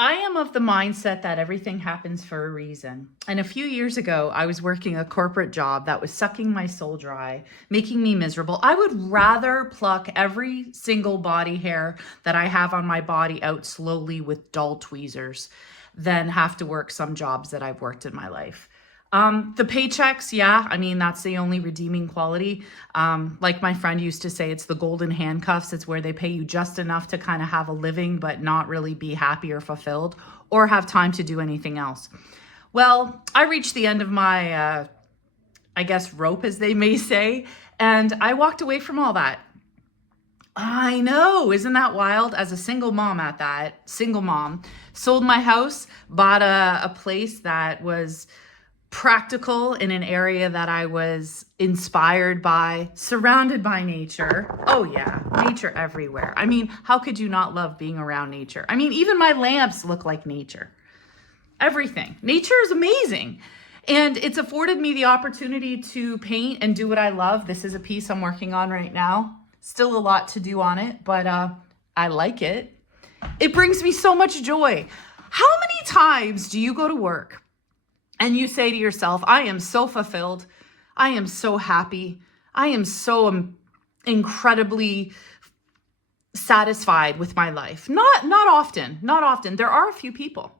I am of the mindset that everything happens for a reason. And a few years ago, I was working a corporate job that was sucking my soul dry, making me miserable. I would rather pluck every single body hair that I have on my body out slowly with dull tweezers than have to work some jobs that I've worked in my life. The paychecks, yeah, I mean, that's the only redeeming quality. Like my friend used to say, it's the golden handcuffs. It's where they pay you just enough to kind of have a living, but not really be happy or fulfilled or have time to do anything else. Well, I reached the end of my, I guess, rope, as they may say, and I walked away from all that. I know, isn't that wild? As a single mom at that, single mom, sold my house, bought a place that was practical in an area that I was inspired by, surrounded by nature. Oh yeah, nature everywhere. I mean, how could you not love being around nature? I mean, even my lamps look like nature. Everything. Nature is amazing. And it's afforded me the opportunity to paint and do what I love. This is a piece I'm working on right now. Still a lot to do on it, but I like it. It brings me so much joy. How many times do you go to work and you say to yourself, I am so fulfilled. I am so happy. I am so incredibly satisfied with my life. Not often. There are a few people.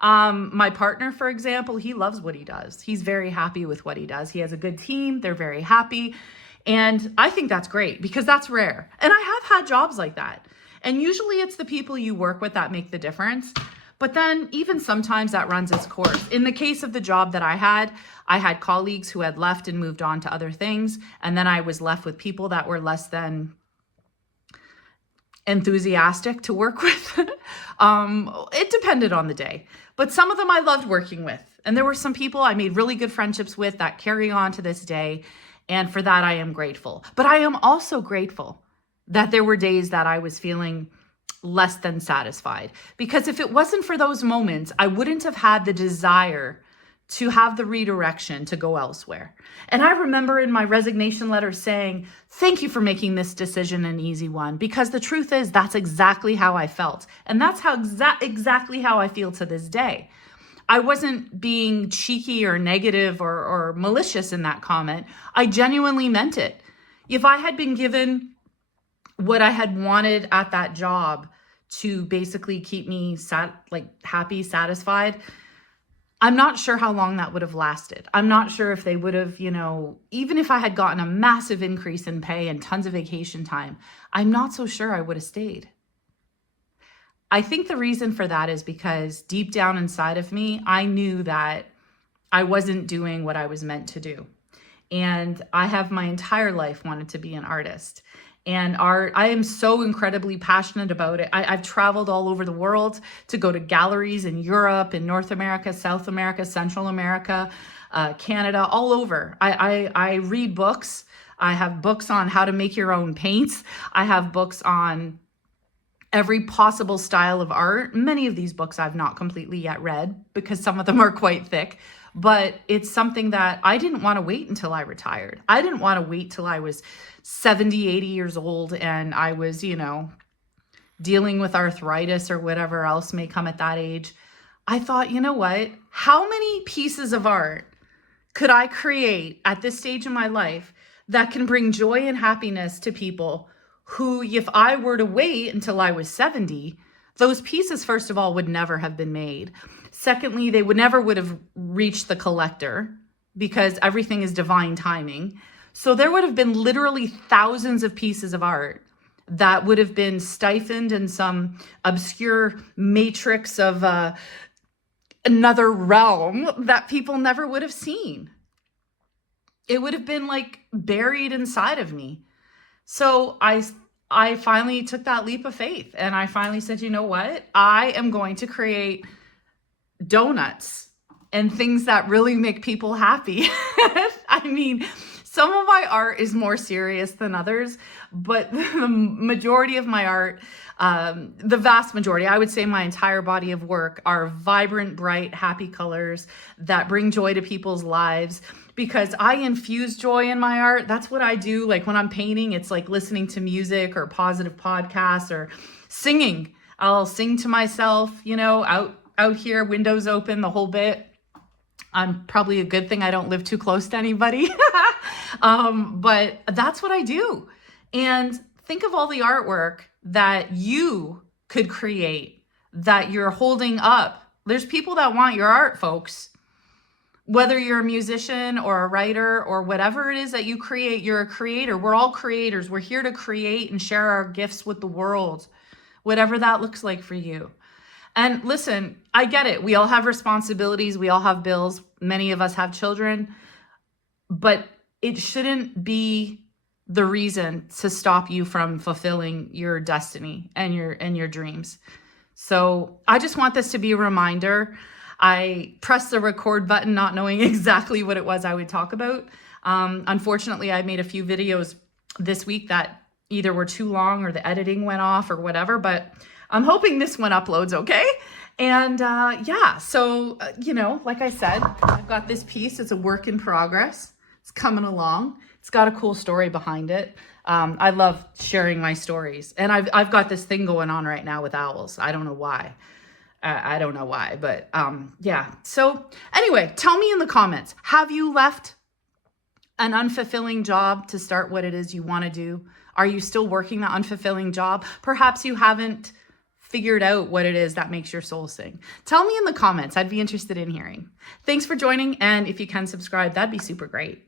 My partner, for example, he loves what he does. He's very happy with what he does. He has a good team. They're very happy. And I think that's great because that's rare. And I have had jobs like that. And usually it's the people you work with that make the difference. But then even sometimes that runs its course. In the case of the job that I had colleagues who had left and moved on to other things. And then I was left with people that were less than enthusiastic to work with. It depended on the day. But some of them I loved working with. And there were some people I made really good friendships with that carry on to this day. And for that, I am grateful. But I am also grateful that there were days that I was feeling less than satisfied. Because if it wasn't for those moments, I wouldn't have had the desire to have the redirection to go elsewhere. And I remember in my resignation letter saying, thank you for making this decision an easy one. Because the truth is, that's exactly how I felt. And that's how exactly how I feel to this day. I wasn't being cheeky or negative or malicious in that comment. I genuinely meant it. If I had been given what I had wanted at that job to basically keep me happy, satisfied, I'm not sure how long that would have lasted. I'm not sure if they would have, even if I had gotten a massive increase in pay and tons of vacation time, I'm not so sure I would have stayed. I think the reason for that is because deep down inside of me, I knew that I wasn't doing what I was meant to do. And I have my entire life wanted to be an artist. And art, I am so incredibly passionate about it. I've traveled all over the world to go to galleries in Europe, in North America, South America, Central America, Canada, all over. I read books. I have books on how to make your own paints. I have books on every possible style of art. Many of these books I've not completely yet read because some of them are quite thick, but it's something that I didn't want to wait until I retired. I didn't want to wait till I was 70, 80 years old and I was, dealing with arthritis or whatever else may come at that age. I thought, you know what? How many pieces of art could I create at this stage in my life that can bring joy and happiness to people who, if I were to wait until I was 70, those pieces, first of all, would never have been made. Secondly, they would have reached the collector because everything is divine timing. So there would have been literally thousands of pieces of art that would have been stifled in some obscure matrix of another realm that people never would have seen. It would have been buried inside of me. So I finally took that leap of faith and I finally said, you know what? I am going to create donuts and things that really make people happy. I mean, some of my art is more serious than others, but the majority of my art, the vast majority, I would say my entire body of work are vibrant, bright, happy colors that bring joy to people's lives. Because I infuse joy in my art. That's what I do. Like when I'm painting, it's like listening to music or positive podcasts or singing. I'll sing to myself, you know, out here, windows open, the whole bit. I'm probably a good thing I don't live too close to anybody. But that's what I do. And think of all the artwork that you could create that you're holding up. There's people that want your art, folks. Whether you're a musician or a writer or whatever it is that you create, you're a creator. We're all creators. We're here to create and share our gifts with the world, whatever that looks like for you. And listen, I get it. We all have responsibilities. We all have bills. Many of us have children, but it shouldn't be the reason to stop you from fulfilling your destiny and your dreams. So I just want this to be a reminder. I pressed the record button not knowing exactly what it was I would talk about. Unfortunately, I made a few videos this week that either were too long or the editing went off or whatever, but I'm hoping this one uploads okay. And yeah, so, you know, like I said, I've got this piece. It's a work in progress. It's coming along. It's got a cool story behind it. I love sharing my stories. And I've got this thing going on right now with owls. I don't know why. I don't know why, but yeah. So anyway, tell me in the comments, have you left an unfulfilling job to start what it is you want to do? Are you still working that unfulfilling job? Perhaps you haven't figured out what it is that makes your soul sing. Tell me in the comments. I'd be interested in hearing. Thanks for joining. And if you can subscribe, that'd be super great.